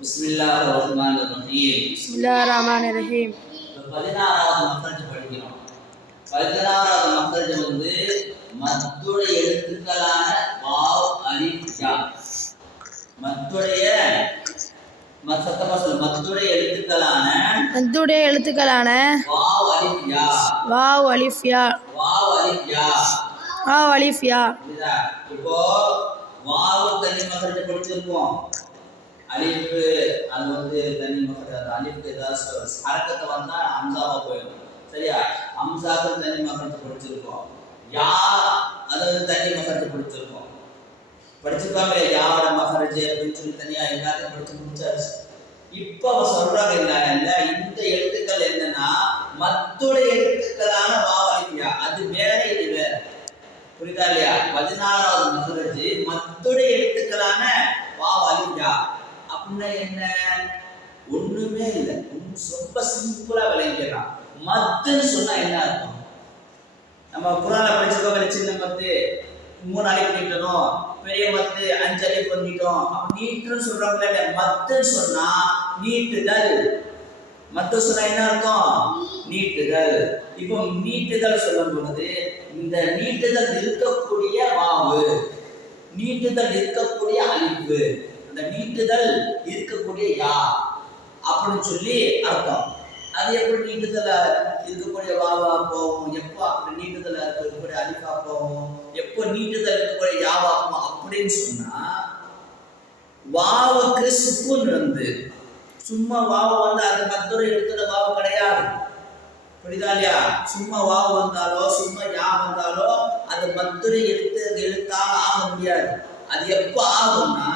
பிஸ்மில்லாஹிர்ரஹ்மானிர்ரஹீம். பிஸ்மில்லாஹிர்ரஹ்மானிர்ரஹீம். 16வது மக்ரஜ் படிக்கிறோம். 16வது மக்ரஜ் வந்து மத்துடைய எழுத்துக்களான வாவ் அலிஃப் யா. மத்துடைய எழுத்துக்களான வாவ் அலிஃப் யா. வாவ் அலிஃப் யா. வாவ் அலிஃப் யா. வாவ் அலிஃப் யா. இப்போ வாவ் தனி மக்ரஜ் படிச்சிருப்போம். அலிஃப் அது வந்து தனி மக்ரஜ். அலிஃப் ஏதாவது ஹரக்கத்தை வந்தா ஹம்சாவா போயிடும். சரியா? ஹம்சாக்கு தனி மக்ரஜ் படிச்சிருக்கோம். யா அதாவது தனி மக்ரஜ் படிச்சிருக்கோம். படிச்சிருக்காங்க யாவோட மக்ரஜ் அப்படின்னு சொல்லி தனியா எல்லாத்தையும் படிச்சு முடிச்சாச்சு. இப்ப சொல்றாங்க என்ன, இந்த எழுத்துக்கள் என்னன்னா மத்துடைய எழுத்துக்களான வாவ் அலிஃப் யா. அது வேற, இது வேற. புரியுதா இல்லையா? 16வது மக்ரஜ் மத்துடைய எழுத்துக்களான வாவ் அலிஃப் யா. அப்படின்னா என்ன? ஒண்ணுமே இல்லை, ரொம்ப சிம்பிளா விளங்கிடலாம். மத்துன்னு சொன்னா என்ன அர்த்தம்? நம்ம குர்ஆன்ல படிச்சிருக்கோம். சின்ன மத்து 3 அலிஃப் நீட்டணும், பெரிய மத்து 5 அலிஃப் நீட்டணும். அப்ப நீட்டுன்னு சொல்றாங்கல்ல, மத்துன்னு சொன்னா நீட்டுதல். மத்து சொன்னா என்ன அர்த்தம்? நீட்டுதல். இப்போ நீட்டுதல் சொல்லும் பொழுது இந்த நீட்டுதல் இருக்கக்கூடிய வாவு, நீட்டுதல் இருக்கக்கூடிய அலிஃப், அந்த நீட்டுதல் இருக்கக்கூடிய யா அப்படின்னு சொல்லி அர்த்தம். அது எப்படி நீட்டுதல இருக்கக்கூடிய வாவா போகும், எப்போ அப்படி நீட்டுதல இருக்கக்கூடிய அலிஃபா போகும், எப்போ நீட்டுதல் இருக்கக்கூடிய யாவா போகும் அப்படின்னு சொன்னா, வாவுக்கு சுக்குன் வந்து சும்மா வாவு வந்து அது மத்தொரு எழுத்துல வாவு கிடையாது. புரியுதா இல்லையா? சும்மா வாவு வந்தாலோ சும்மா யா வந்தாலோ அது மத்தொரு எழுத்தால் ஆக முடியாது. அது எப்போ ஆகும்னா,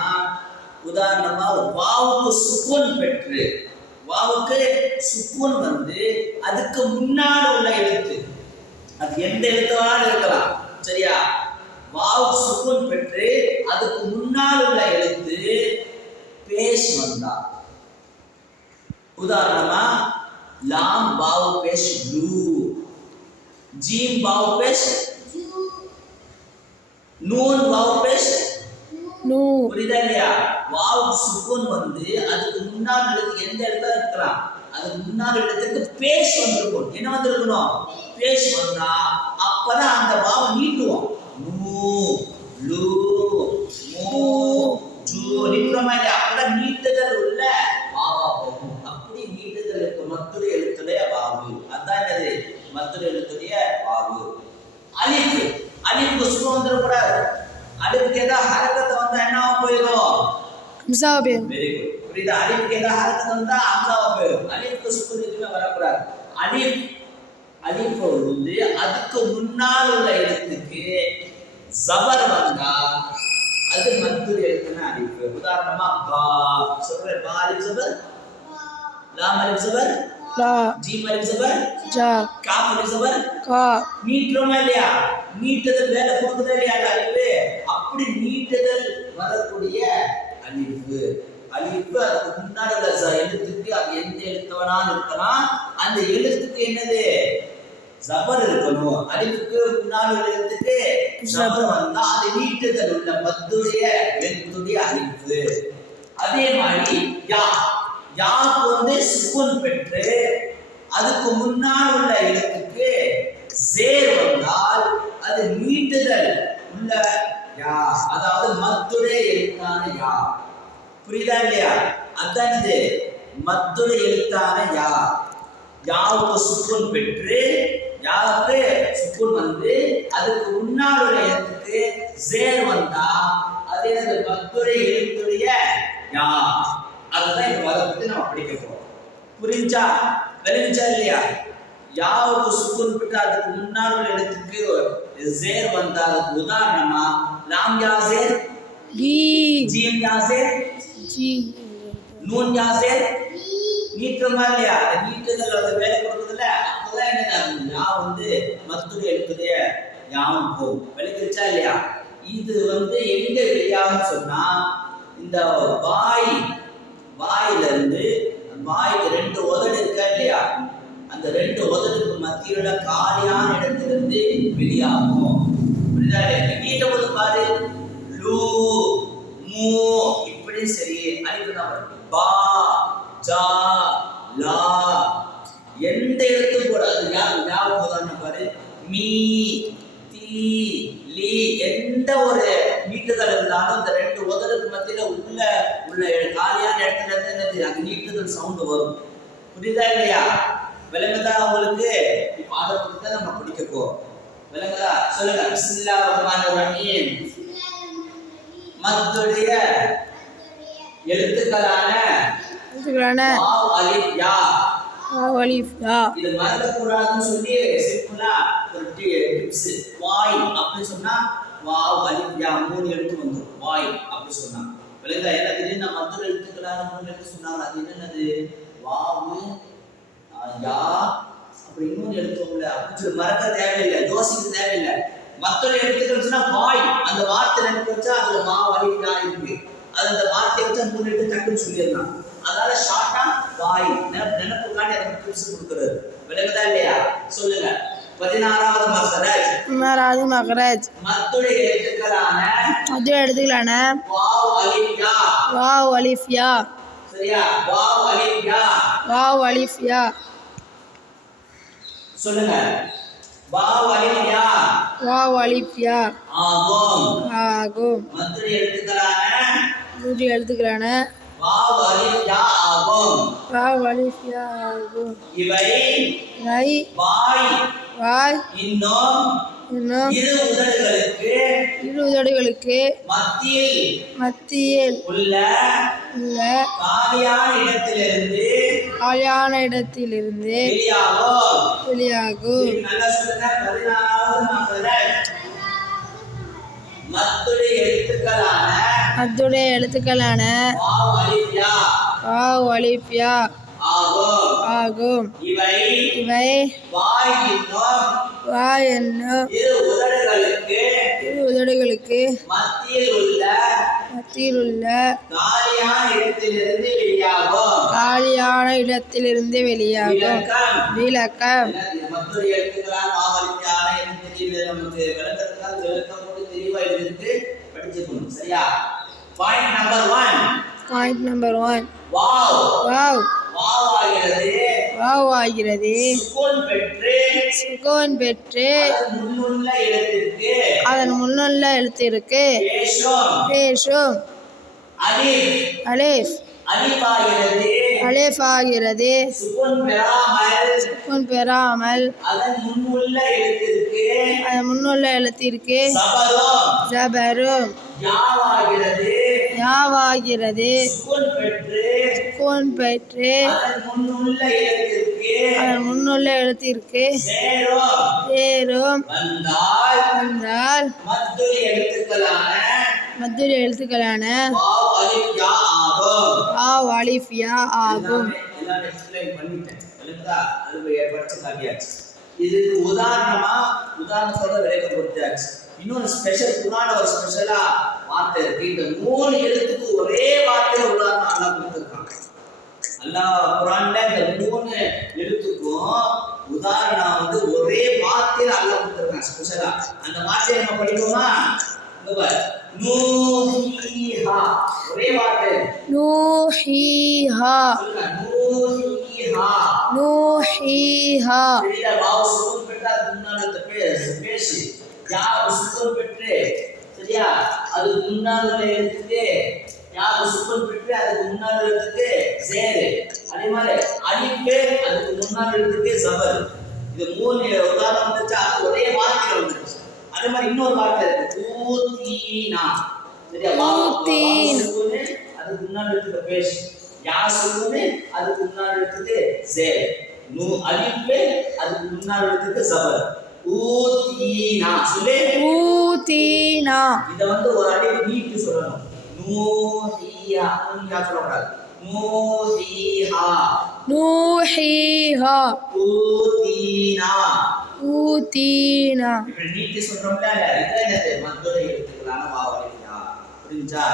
உதாரணமா வாவுக்கு சுக்குன் பெற்று, வாவுக்கு சுக்குன் வந்து அதுக்கு முன்னாடி உள்ள எழுத்து, அது எந்த எழுத்தாலும் இருக்கலாம். சரியா? வாவுக்கு சுக்குன் பெற்று அதுக்கு முன்னால் உள்ள எழுத்து பேஷ் வந்தா, உதாரணமா லாம் வாவு பேஷ் லூ, ஜீம் வாவு பேஷ் நூன் வாவு பேஷ் நூ. புரியுதா இல்லையா? வாவ் சுக்குன் வந்து அதுக்கு முன்னாடி எழுத்து எந்த எழுத்தா இருக்கலாம், அதுக்கு முன்னாடி எழுத்துக்கு பேஷ் வந்திருக்கும். என்ன வந்திருக்கணும்? பேஷ் வந்தா அப்பதான் அந்த வாவை நீட்டுவோம். நூ லூ மூ ஜூ நீட்டுறோமா இல்லையா? அப்பதான் நீட்டுதல் உள்ள வாவா போகும். அப்படி நீட்டுதல் இருக்கு மத்துடைய எழுத்துடைய வாவு. அதான் என்னது? மத்துடைய எழுத்துடைய வாவு. அலிஃப், அலிஃப்க்கு சுக்குன் வந்துடக்கூடாது. அலிஃப்க்கு ஏதாவது ஹரக்கத்தை வந்தா என்னவா போயிடும்? ஹம்சாவா போயிடும். Very good. புரியுதா? அலிஃப்க்கு ஏதாவது ஹரக்கத்தை வந்தா ஹம்சாவா போயிடும். அலிஃப்க்கு சுக்குன் எதுவுமே வரக்கூடாது. அலிஃப் வந்து அதுக்கு முன்னால் உள்ள எழுத்துக்கு ஜபர் வந்தா அது மத்துடைய எழுத்துனா அலிஃப். உதாரணமா பா சொல்ற, பா அலிஃப் ஜபர், லாம் அலிஃப் ஜபர் லா, ஜீம் அலிஃப் ஜபர் ஜா, காஃப் அலிஃப் ஜபர் கா. நீட்டுறோமா இல்லையா? நீட்டுதல் வேலை கொடுக்குதா இல்லையா அலிஃப்? அப்படி நீட்டுதல் வரக்கூடிய அலிஃப். அலிஃப் அதுக்கு முன்னாடி உள்ள எழுத்துக்கு, அது எந்த எழுத்து வேணாலும் இருக்கலாம், அந்த எழுத்துக்கு என்னது? ஜபர் இருக்கணும். அலிஃப்க்கு முன்னாடி உள்ள எழுத்துக்கு ஜபர் வந்தா அது நீட்டுதல் உள்ள மத்துடைய எழுத்துடைய அலிஃப். அதே மாதிரி யா, யாக்கு வந்து சுக்குன் பெற்று அதுக்கு முன்னால் உள்ள எழுத்துக்கு ஜேர் வந்தால் அது நீட்டுதல் உள்ள யா, அதாவது மத்துடைய எழுத்தான யா. புரியுதா இல்லையா? அதான் இது மத்துடைய எழுத்தான யா. யாவுக்கு சுக்குன் பெற்று, யாவுக்கு சுக்குன் வந்து அதுக்கு முன்னால் உள்ள எழுத்துக்கு ஜேர் வந்தா அது என்னது? மத்துடைய எழுத்துடைய யா. அதுதான் இந்த வகத்தை நம்ம படிக்க போறோம். புரிஞ்சா? விளங்குச்சா இல்லையா? யாவுக்கு சுக்குன் பெற்று அதுக்கு முன்னால் உள்ள எழுத்துக்கு ஜேர் வந்தா அதுக்கு உதாரணமா லாம் யா ஜேர் ஈ, ஜீம் யா ஜேர் ஜி, நூன் யா ஜேர். நீட்டுறமா இல்லையா? நீட்டுதல் அது வேலை கொடுக்குதுல்ல, அப்பதான் என்ன யா வந்து மத்துடைய எழுத்துடைய யாவும் போகும். விளங்குச்சா இல்லையா? இது வந்து எங்க வெளியாகும் சொன்னா, இந்த வாயில இருந்து, வாய்க்கு 2 உதடு இருக்கா இல்லையா, அந்த 2 உதடுக்கு மத்தியில காலியான இடத்திலிருந்து வெளியாகும். புரியுதா இல்லையா? நீட்ட போது பாரு, லூ மூ இப்படி சரி அலிஃப் தான் வரும். பா ஜா லா எந்த எழுத்தும் கூட அது ஞாபகம் உதாரணம் பாரு மீ தி லி எந்த ஒரு நீட்டுதல் இருந்தாலும் இந்த ரெண்டு உதடுக்கு மத்தியில உள்ள காலியான இடத்துல இருந்து என்னது அங்க நீட்டுதல் சவுண்ட் வரும். புரியுதா இல்லையா? விளங்குதா உங்களுக்கு? இப்ப அதை பத்தி தான் நம்ம படிக்க போறோம். விளங்குதா? சொல்லுங்க. பிஸ்மில்லாஹிர் ரஹ்மானிர் ரஹீம். மத்துடைய எழுத்துக்களான வாவ் அலிஃப் யா. வாவ் அலிஃப் யா. இது மறக்க கூடாதுன்னு சொல்லி சிம்பிளா ஒரு டிப்ஸ். வாய் அப்படி சொன்னா வாவ் அலிஃப் யா 3 எழுத்து வந்துரும். வாய் அப்படி சொன்னா விளங்குதா? என்ன திடீர்னு மத்துடைய எழுத்துக்களான 3 எழுத்து சொன்னாங்க. அது என்னது? வாவு யா அப்படி இன்னொரு எழுத்தும்ல அப்படி சொல்லி மறக்க தேவையில்லை, யோசிக்க தேவையில்லை. மத்தொரு எழுத்துக்கள் சொன்னா வாய் அந்த வார்த்தை நினைப்பு வச்சா அதுல மா அலிஃப் யா இருக்கு. அது அந்த வார்த்தையை வச்சா 3 எழுத்து டக்குன்னு சொல்லிடலாம். அதனால ஷார்ட்டா வாய் நினைப்புக்காண்டி அதை டிப்ஸ் கொடுக்குறது. விளங்குதா இல்லையா? சொல்லுங்க. 16வது மக்ரஜ். மத்துடைய எழுத்துக்களான வாவ் அலிஃப் யா. சரியா? வாவ் அலிஃப் யா. சொல்லுங்க. வாவ் அலிஃப் யா. ஆகும். மத்துடைய எழுத்துக்களான வாவ் அலிஃப் யா ஆகும். இவை வாய் இன்னும் இரு உதடுகளுக்கு மத்தியில் உள்ள காலியான இடத்திலிருந்து வெளியாகும். மத்துடைய எழுத்துக்களான வாவ் அலிஃப் யா ஆகும். இவை வாய் என்னும் இரு உதடுகளுக்கு மத்தியில் உள்ள காலியான இடத்திலிருந்து வெளியாகும். விளக்கம். Point number 1. வாவ் ஆகிறது. சுகூன் பெற்று அதன் முன்னுள்ள எழுத்திற்கு பேசும். அலிஃப் ஆகிறது. சுகூன் பெறாமல் அதன் முன்னுள்ள எழுத்திற்கு ஜபரும். யாவாகிறது. சுகூன் பெற்று அதன் முன்னுள்ள எழுத்திற்கு சேரும். வந்தால் மத்துடைய எழுத்துக்களான வாவ் அலிஃப் யா ஆகும். இதுக்கு உதாரணத்தோட விளக்கம் கொடுத்தாச்சு. இன்னொரு ஸ்பெஷல் குர்ஆன்ல ஒரு ஸ்பெஷலா வார்த்தை இருக்கு. இந்த 3 எழுத்துக்கு ஒரே வார்த்தையில உதாரணம் அல்லாஹ் கொடுத்திருக்கான். அல்லாஹ் குர்ஆன்ல இந்த 3 எழுத்துக்கும் உதாரணம் வந்து ஒரே வார்த்தையில அல்லாஹ் கொடுத்திருக்கான் ஸ்பெஷலா. அந்த வார்த்தையை நம்ம படிப்போமா? இங்க பாரு. நூஹீஹா. ஒரே வார்த்தை. நூஹீஹா. நூஹீஹா. சரியா? வாவ் சுகூன் பெற்று அது முன்னால பேசி யா சுகூன் பெற்று சரியா அது முன்னால எழுத்துக்கு யா சுகூன் பெற்று அதுக்கு முன்னால எழுத்துக்கு சேர். அதே மாதிரி அலிஃப் அதுக்கு முன்னால எழுத்துக்கு ஜபர். இது 3 உதாரணம் வந்துச்சு. அது ஒரே வார்த்தையில வந்துச்சு. அதே மாதிரி இன்னொரு வார்த்தை இருக்கு. ஊதீனா. சரியா? வாவ் சுகூன் அதுக்கு முன்னால எழுத்துக்கு பேசி யா சுகூன் அதுக்கு முன்னால எழுத்துக்கு சேர். நூ அலிஃப் அதுக்கு முன்னால எழுத்துக்கு ஜபர். ஊதீனா. சொல்லு. ஊதீனா. இத வந்து ஒரு அலிஃப் நீட்டி சொல்லணும். நூஹியா. நூஹியா சொல்லக்கூடாது. நூஹிஹா. நூஹிஹா. ஊதீனா. ஊதீனா. இப்படி நீட்டி சொல்றோம்ல, இது என்னது? மத்துடைய எழுத்துக்களான வாவ் அலிஃப் யா. புரிஞ்சா?